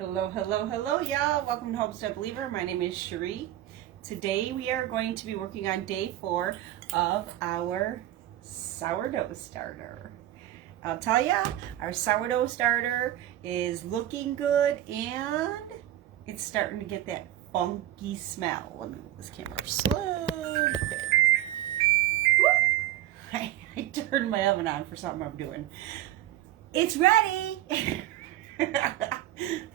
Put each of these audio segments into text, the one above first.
Hello, hello, hello, y'all. Welcome to Homestead Believer. My name is Cherie. Today we are going to be working on day 4 of our sourdough starter. I'll tell ya, our sourdough starter is looking good and it's starting to get that funky smell. Let me move this camera up slow. I turned my oven on for something I'm doing. It's ready!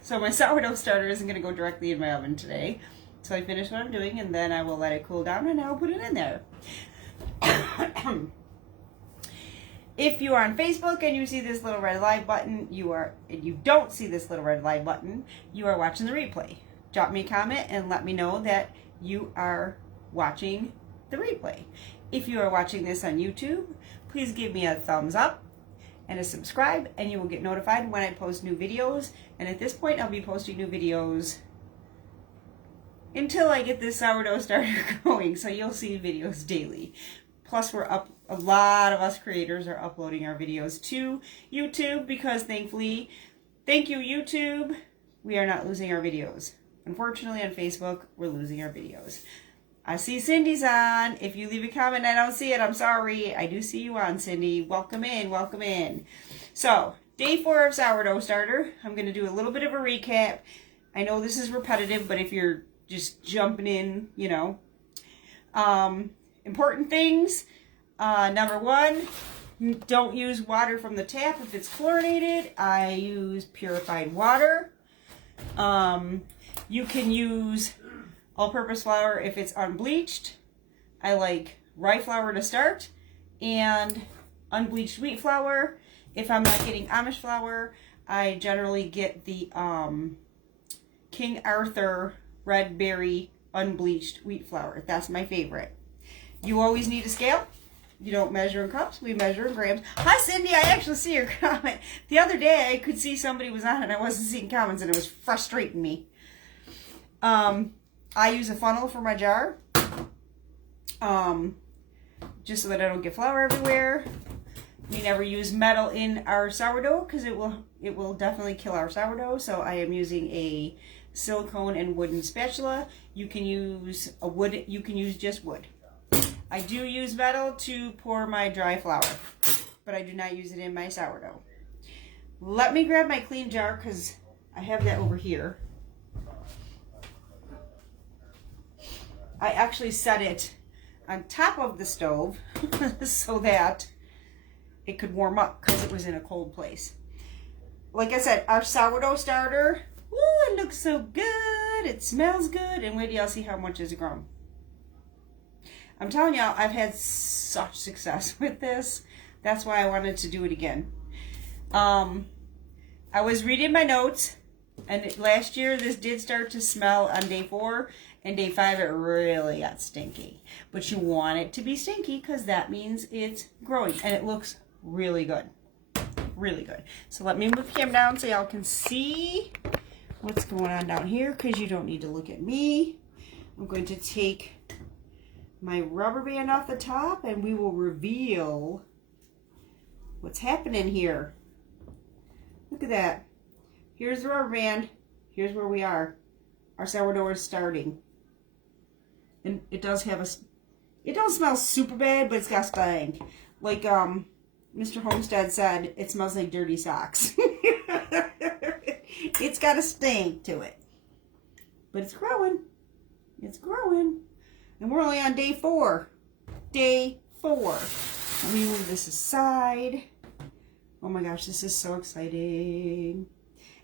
So my sourdough starter isn't going to go directly in my oven today. So I finish what I'm doing and then I will let it cool down and I'll put it in there. If you are on Facebook and you see this little red live button, and you don't see this little red live button, you are watching the replay. Drop me a comment and let me know that you are watching the replay. If you are watching this on YouTube, please give me a thumbs up and a subscribe, and you will get notified when I post new videos. And at this point, I'll be posting new videos until I get this sourdough starter going, so you'll see videos daily. Plus, a lot of us creators are uploading our videos to YouTube because thank you YouTube, we are not losing our videos. Unfortunately, on Facebook, we're losing our videos. I see Cindy's on. If you leave a comment and I don't see it, I'm sorry. I do see you on, Cindy. Welcome in, welcome in. So, day 4 of sourdough starter. I'm going to do a little bit of a recap. I know this is repetitive, but if you're just jumping in, you know. Important things. Number 1, don't use water from the tap if it's chlorinated. I use purified water. You can use all-purpose flour if it's unbleached. I like rye flour to start and unbleached wheat flour. If I'm not getting Amish flour, I generally get the King Arthur red berry unbleached wheat flour. That's my favorite. You always need a scale. You don't measure in cups, we measure in grams. Hi Cindy, I actually see your comment. The other day I could see somebody was on and I wasn't seeing comments and it was frustrating me. I use a funnel for my jar, just so that I don't get flour everywhere. We never use metal in our sourdough because it will definitely kill our sourdough. So I am using a silicone and wooden spatula. You can use you can use just wood. I do use metal to pour my dry flour, but I do not use it in my sourdough. Let me grab my clean jar because I have that over here. I actually set it on top of the stove so that it could warm up because it was in a cold place. Like I said, our sourdough starter, woo, it looks so good. It smells good. And wait till y'all see how much it's grown. I'm telling y'all, I've had such success with this. That's why I wanted to do it again. I was reading my notes, and last year this did start to smell on day 4. And day 5, it really got stinky. But you want it to be stinky because that means it's growing. And it looks really good. Really good. So let me move him down so y'all can see what's going on down here because you don't need to look at me. I'm going to take my rubber band off the top and we will reveal what's happening here. Look at that. Here's the rubber band. Here's where we are. Our sourdough is starting. And it does have it don't smell super bad, but it's got stank. Like Mr. Homestead said, it smells like dirty socks. It's got a stink to it. But it's growing. It's growing. And we're only on day 4. Day 4. Let me move this aside. Oh my gosh, this is so exciting.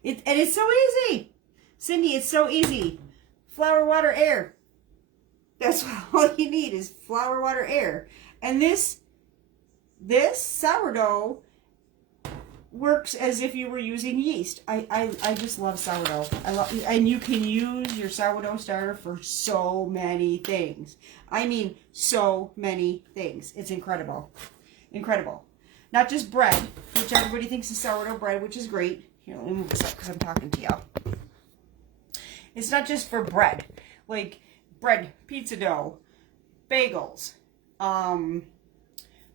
And it's so easy. Cindy, it's so easy. Flour, water, air. That's all you need is flour, water, air. And this sourdough works as if you were using yeast. I just love sourdough. And you can use your sourdough starter for so many things. I mean, so many things. It's incredible. Incredible. Not just bread, which everybody thinks is sourdough bread, which is great. Here, let me move this up because I'm talking to y'all. It's not just for bread. Like bread, pizza dough, bagels,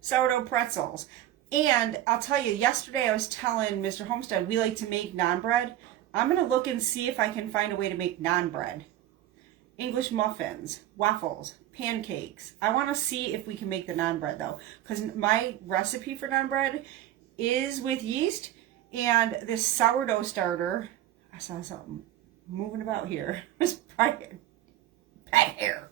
sourdough pretzels. And I'll tell you, yesterday I was telling Mr. Homestead we like to make naan bread I'm going to look and see if I can find a way to make naan bread. English muffins, waffles, pancakes. I want to see if we can make the naan bread though, because my recipe for naan bread is with yeast, and this sourdough starter, I saw something moving about here. It's probably pet hair.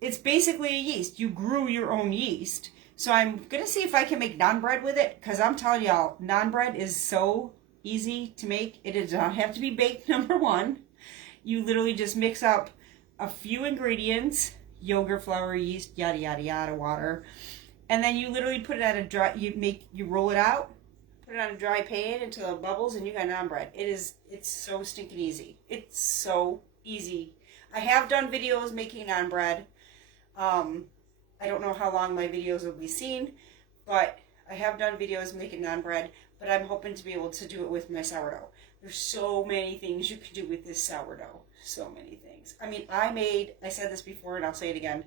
It's basically a yeast. You grew your own yeast. So I'm going to see if I can make naan bread with it, because I'm telling y'all, naan bread is so easy to make. It does not have to be baked, number one. You literally just mix up a few ingredients, yogurt, flour, yeast, yada, yada, yada, water. And then you literally put it on a dry, you roll it out, put it on a dry pan until it bubbles, and you got naan bread. It's so stinking easy. It's so easy. I have done videos making naan bread. I don't know how long my videos will be seen, but I have done videos making naan bread, but I'm hoping to be able to do it with my sourdough. There's so many things you can do with this sourdough. So many things. I mean, I said this before and I'll say it again.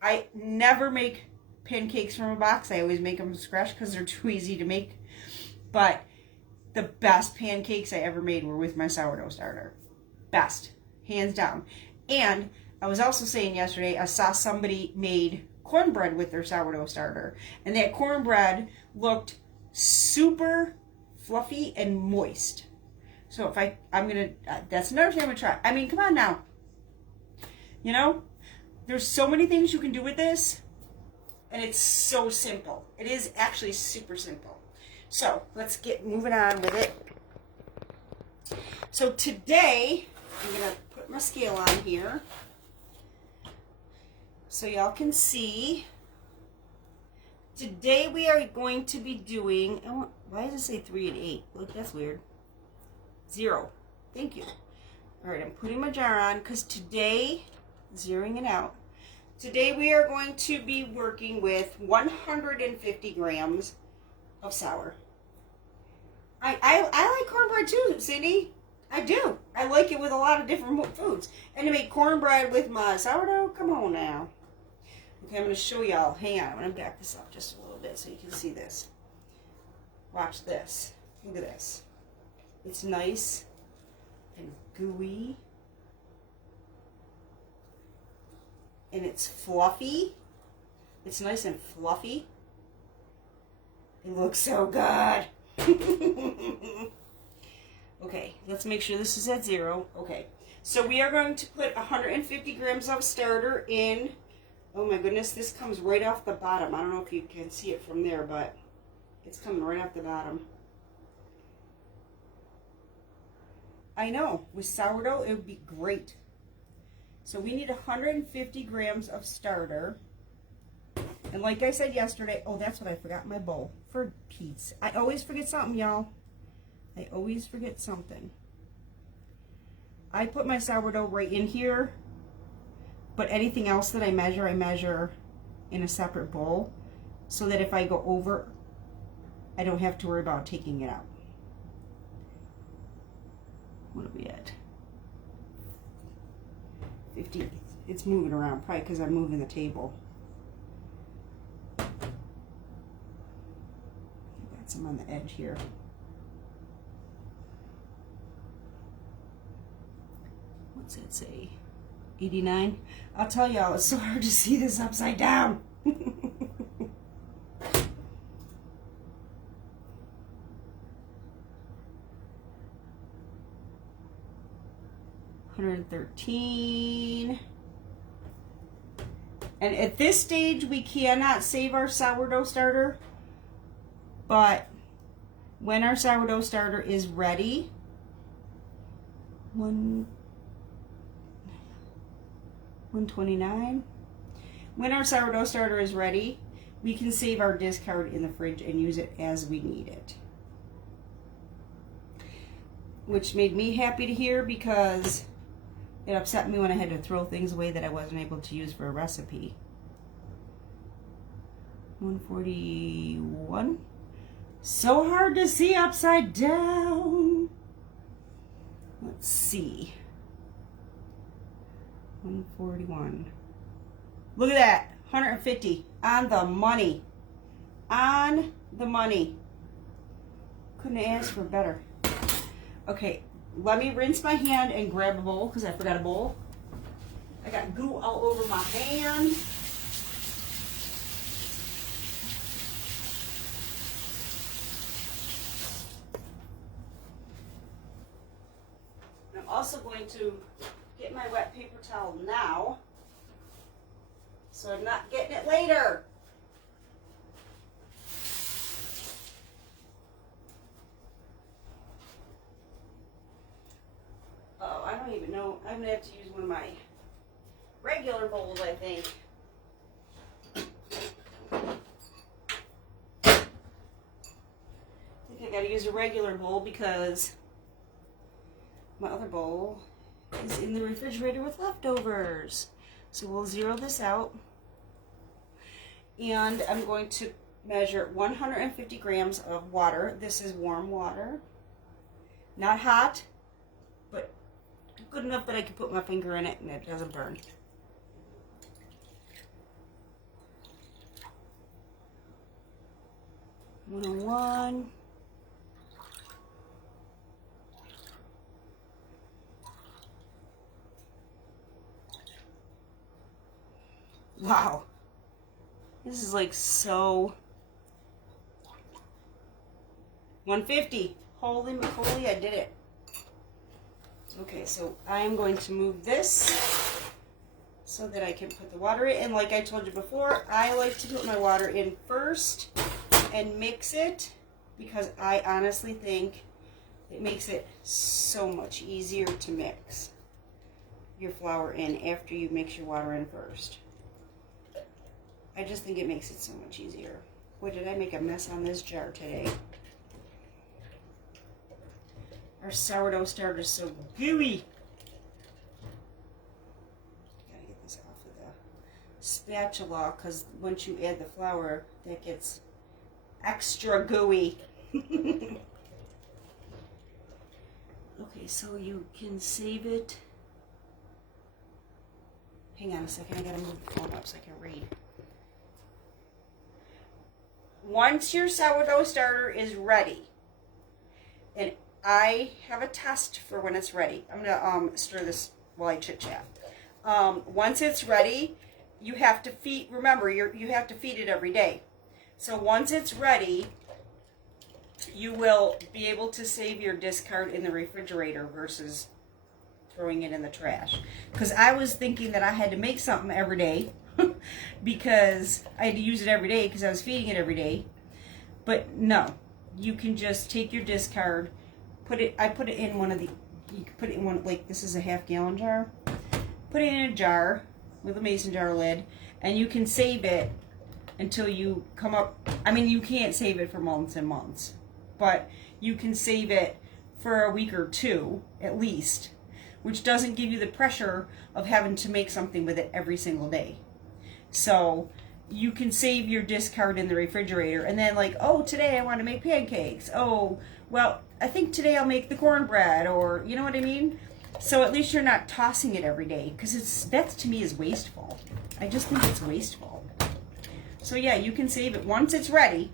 I never make pancakes from a box. I always make them from scratch because they're too easy to make. But the best pancakes I ever made were with my sourdough starter. Best. Hands down. And I was also saying yesterday, I saw somebody made cornbread with their sourdough starter. And that cornbread looked super fluffy and moist. So if I'm going to, that's another thing I'm going to try. I mean, come on now. You know, there's so many things you can do with this. And it's so simple. It is actually super simple. So let's get moving on with it. So today, I'm going to put my scale on here, so y'all can see. Today we are going to be doing, why does it say 3 and 8? Look, that's weird. 0. Thank you. All right, I'm putting my jar on because today, zeroing it out, today we are going to be working with 150 grams of sour. I like cornbread too, Cindy. I do. I like it with a lot of different foods. And to make cornbread with my sourdough, come on now. Okay, I'm going to show y'all. Hang on, I'm going to back this up just a little bit so you can see this. Watch this. Look at this. It's nice and gooey. And it's fluffy. It's nice and fluffy. It looks so good. Okay, let's make sure this is at 0. Okay, so we are going to put 150 grams of starter in. Oh my goodness, this comes right off the bottom. I don't know if you can see it from there, but it's coming right off the bottom. I know, with sourdough, it would be great. So we need 150 grams of starter. And like I said yesterday, oh, that's what I forgot in my bowl. For Pete's. I always forget something, y'all. I always forget something. I put my sourdough right in here, but anything else that I measure in a separate bowl, so that if I go over, I don't have to worry about taking it out. What are we at? 50. It's moving around, probably because I'm moving the table. Got some on the edge here. What's that say? 89? I'll tell y'all, it's so hard to see this upside down. 113. And at this stage, we cannot save our sourdough starter, but when our sourdough starter is ready, 129. When our sourdough starter is ready, we can save our discard in the fridge and use it as we need it. Which made me happy to hear, because it upset me when I had to throw things away that I wasn't able to use for a recipe. 141. So hard to see upside down. Let's see. 141. Look at that. 150. On the money. On the money. Couldn't have asked for better. Okay, let me rinse my hand and grab a bowl because I forgot a bowl. I got goo all over my hand. I'm also going to get my wet paper towel now so I'm not getting it later. Oh, I don't even know. I'm going to have to use one of my regular bowls, I think. I think I got to use a regular bowl because my other bowl is in the refrigerator with leftovers. So we'll zero this out. And I'm going to measure 150 grams of water. This is warm water. Not hot, but good enough that I can put my finger in it and it doesn't burn. One. Wow. This is like so. 150. Holy moly, I did it. Okay, so I'm going to move this so that I can put the water in. And like I told you before, I like to put my water in first and mix it because I honestly think it makes it so much easier to mix your flour in after you mix your water in first. I just think it makes it so much easier. Boy, did I make a mess on this jar today. Our sourdough starter is so gooey. Gotta get this off of the spatula because once you add the flour, that gets extra gooey. Okay, so you can save it. Hang on a second, I gotta move the phone up so I can read. Once your sourdough starter is ready, and I have a test for when it's ready. I'm gonna stir this while I chit chat. Once it's ready, you have to feed. Remember, you have to feed it every day. So once it's ready, you will be able to save your discard in the refrigerator versus throwing it in the trash. Because I was thinking that I had to make something every day because I had to use it every day because I was feeding it every day. But no, you can just take your discard, I put it in one of the, you can put it in one, like this is a half-gallon jar. Put it in a jar with a mason jar lid, and you can save it until you come up, I mean, you can't save it for months and months, but you can save it for a week or two, at least, which doesn't give you the pressure of having to make something with it every single day. So you can save your discard in the refrigerator, and then like, oh, today I want to make pancakes. Oh, well, I think today I'll make the cornbread, or you know what I mean? So at least you're not tossing it every day, because that to me is wasteful. I just think it's wasteful. So yeah, you can save it once it's ready.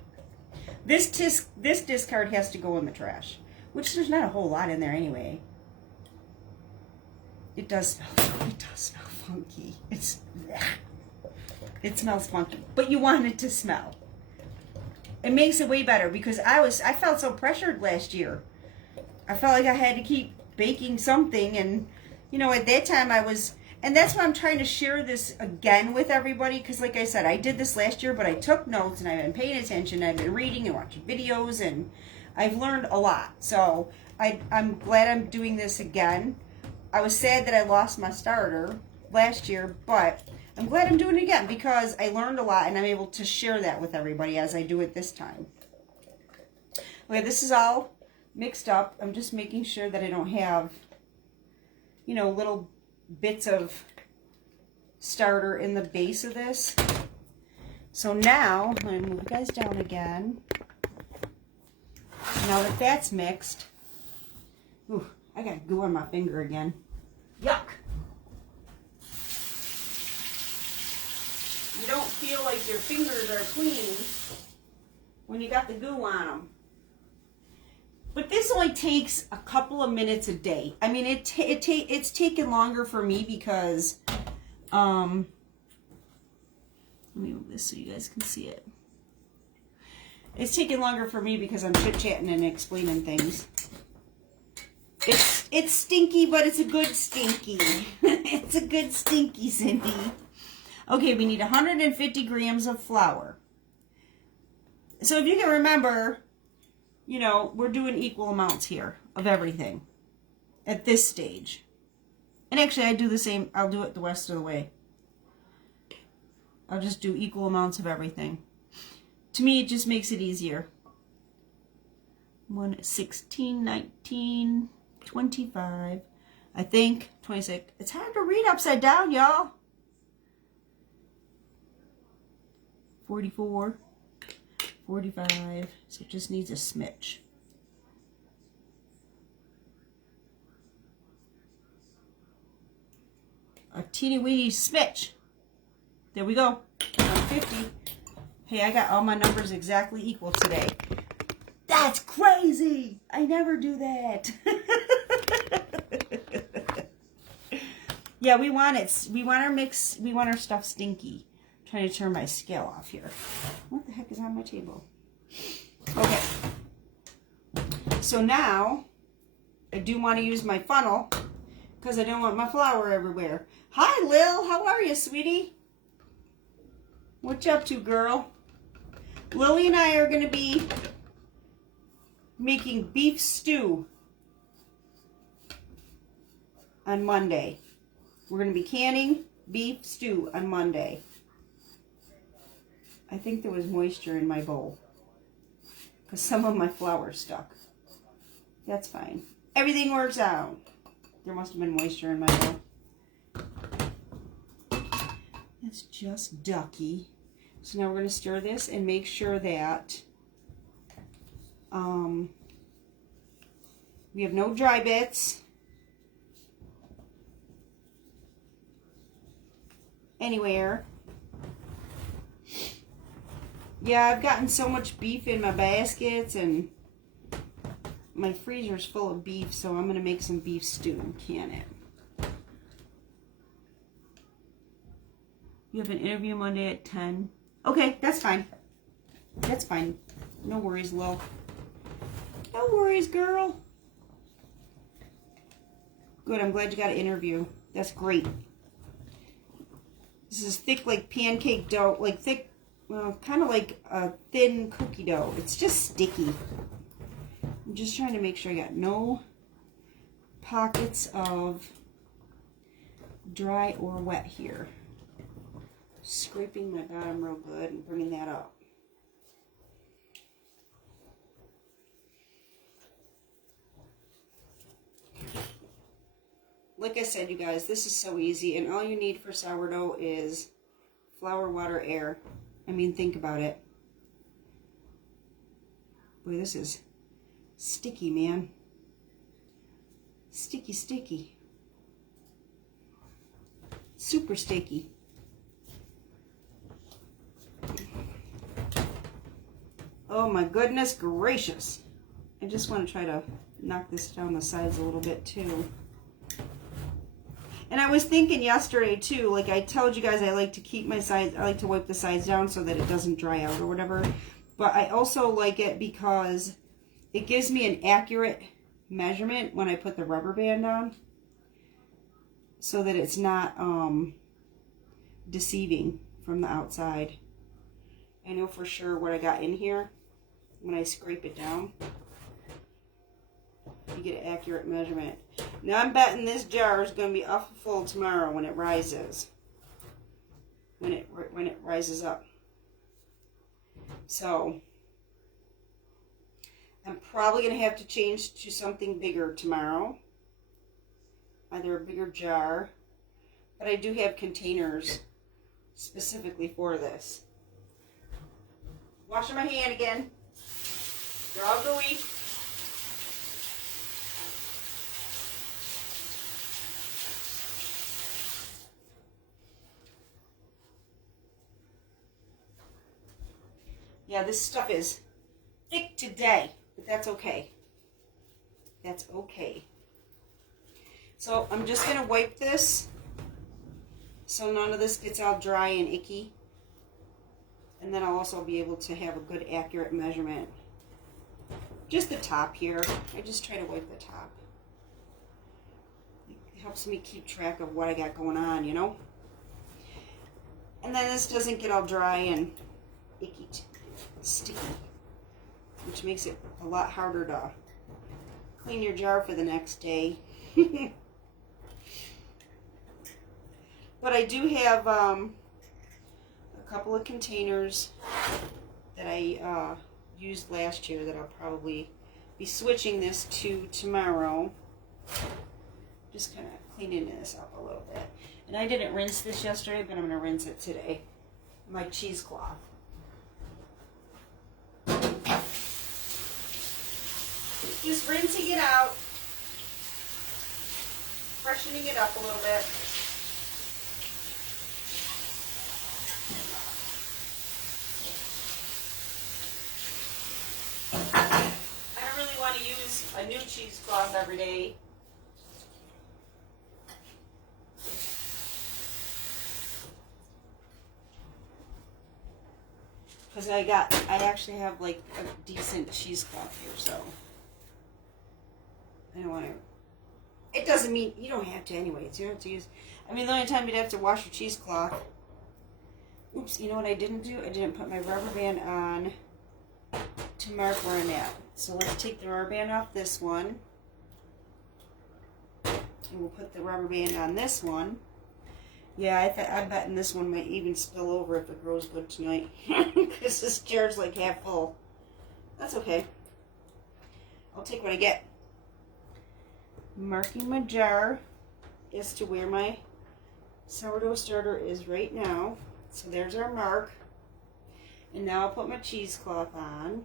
This discard has to go in the trash, which there's not a whole lot in there anyway. It does smell funky. It smells funky, but you want it to smell. It makes it way better because I felt so pressured last year. I felt like I had to keep baking something, and you know, at that time and that's why I'm trying to share this again with everybody, because like I said, I did this last year, but I took notes and I've been paying attention. I've been reading and watching videos, and I've learned a lot. So I'm glad I'm doing this again. I was sad that I lost my starter last year, but I'm glad I'm doing it again because I learned a lot and I'm able to share that with everybody as I do it this time. Okay, this is all mixed up. I'm just making sure that I don't have, you know, little bits of starter in the base of this. So now, I'm going to move you guys down again. Now that that's mixed, ooh, I got goo on my finger again. Yuck! You don't feel like your fingers are clean when you got the goo on them. But this only takes a couple of minutes a day. I mean, it's taken longer for me because, let me move this so you guys can see it. It's taken longer for me because I'm chit-chatting and explaining things. It's stinky, but it's a good stinky. It's a good stinky, Cindy. Okay, we need 150 grams of flour. So if you can remember, you know, we're doing equal amounts here of everything at this stage. And actually, I do the same. I'll do it the rest of the way. I'll just do equal amounts of everything. To me, it just makes it easier. 1, 16, 19, 25, I think, 26. It's hard to read upside down, y'all. 44, 45, so it just needs a smidge. A teeny weeny smidge. There we go, 150. Hey, I got all my numbers exactly equal today. That's crazy. I never do that. Yeah, we want it. We want our mix. We want our stuff stinky. I'm trying to turn my scale off here. What the heck is on my table? Okay. So now I do want to use my funnel because I don't want my flour everywhere. Hi, Lil. How are you, sweetie? What you up to, girl? Lily and I are going to be making beef stew on Monday. We're going to be canning beef stew on Monday. I think there was moisture in my bowl because some of my flour stuck. That's fine. Everything works out. There must have been moisture in my bowl. It's just ducky. So now we're going to stir this and make sure that we have no dry bits anywhere. Yeah, I've gotten so much beef in my baskets and my freezer's full of beef, so I'm going to make some beef stew and can it. You have an interview Monday at 10. Okay, that's fine. That's fine. No worries, Lil. No worries, girl. Good, I'm glad you got an interview. That's great. This is thick like pancake dough, like thick, well, kind of like a thin cookie dough. It's just sticky. I'm just trying to make sure I got no pockets of dry or wet here. Scraping my bottom real good and bringing that up. Like I said, you guys, this is so easy, and all you need for sourdough is flour, water, air. I mean, think about it. Boy, this is sticky, man. Sticky, sticky. Super sticky. Oh my goodness gracious. I just want to try to knock this down the sides a little bit too. And I was thinking yesterday too, like I told you guys I like to keep my sides, I like to wipe the sides down so that it doesn't dry out or whatever. But I also like it because it gives me an accurate measurement when I put the rubber band on. So that it's not deceiving from the outside. I know for sure what I got in here when I scrape it down. You get an accurate measurement. Now I'm betting this jar is going to be awful full tomorrow when it rises. When it rises up. So I'm probably going to have to change to something bigger tomorrow. Either a bigger jar. But I do have containers specifically for this. Washing my hand again. They're all gooey. Yeah, this stuff is thick today, but that's okay. That's okay. So I'm just going to wipe this so none of this gets all dry and icky. And then I'll also be able to have a good accurate measurement. Just the top here. I just try to wipe the top. It helps me keep track of what I got going on, you know? And then this doesn't get all dry and icky, sticky, which makes it a lot harder to clean your jar for the next day. But I do have a couple of containers that I used last year that I'll probably be switching this to tomorrow. Just kind of cleaning this up a little bit. And I didn't rinse this yesterday, but I'm going to rinse it today. My cheesecloth. Just rinsing it out, freshening it up a little bit. I don't really want to use a new cheesecloth every day. Because I actually have like a decent cheesecloth here, so I don't want to. It doesn't mean you don't have to anyway. You don't have to use. I mean, the only time you'd have to wash your cheesecloth. Oops, you know what I didn't do? I didn't put my rubber band on to mark where I'm at. So let's take the rubber band off this one, and we'll put the rubber band on this one. Yeah, I'm betting this one might even spill over if it grows good tonight. Because this jar's like half full. That's okay. I'll take what I get. Marking my jar as to where my sourdough starter is right now. So there's our mark. And now I'll put my cheesecloth on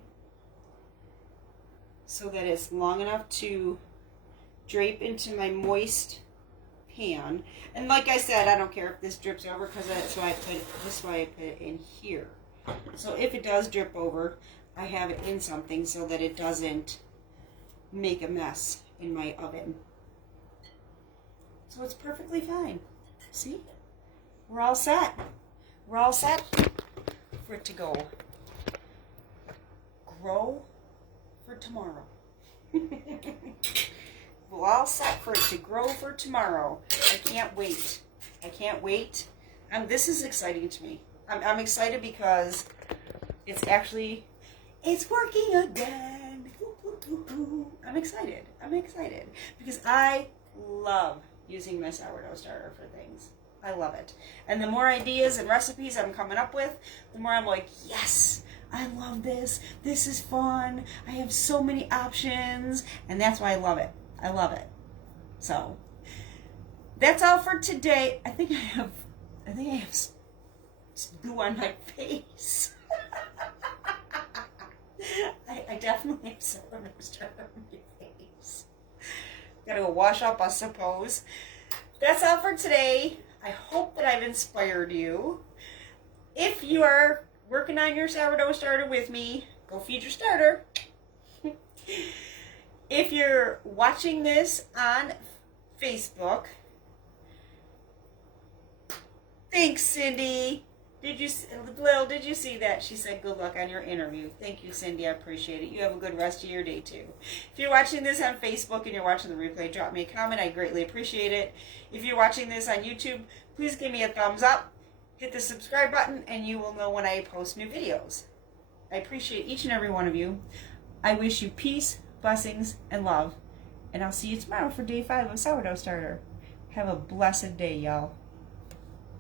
so that it's long enough to drape into my moist pan. And like I said, I don't care if this drips over because that's why I put it in here. So if it does drip over, I have it in something so that it doesn't make a mess in my oven. So it's perfectly fine. See? We're all set. We're all set for it to go. Grow for tomorrow. We're all set for it to grow for tomorrow. I can't wait. I can't wait. This is exciting to me. I'm excited because it's working again. I'm excited. I'm excited because I love using my sourdough starter for things. I love it. And the more ideas and recipes I'm coming up with, the more I'm like, yes, I love this. This is fun. I have so many options. And that's why I love it. I love it. So that's all for today. I think I have goo on my face. I definitely have sourdough starter on my face. Gotta go wash up, I suppose. That's all for today. I hope that I've inspired you. If you are working on your sourdough starter with me, go feed your starter. If you're watching this on Facebook, thanks, Cindy. Did you see that? She said good luck on your interview. Thank you, Cindy. I appreciate it. You have a good rest of your day, too. If you're watching this on Facebook and you're watching the replay, drop me a comment. I greatly appreciate it. If you're watching this on YouTube, please give me a thumbs up. Hit the subscribe button, and you will know when I post new videos. I appreciate each and every one of you. I wish you peace, blessings, and love. And I'll see you tomorrow for day 5 of Sourdough Starter. Have a blessed day, y'all.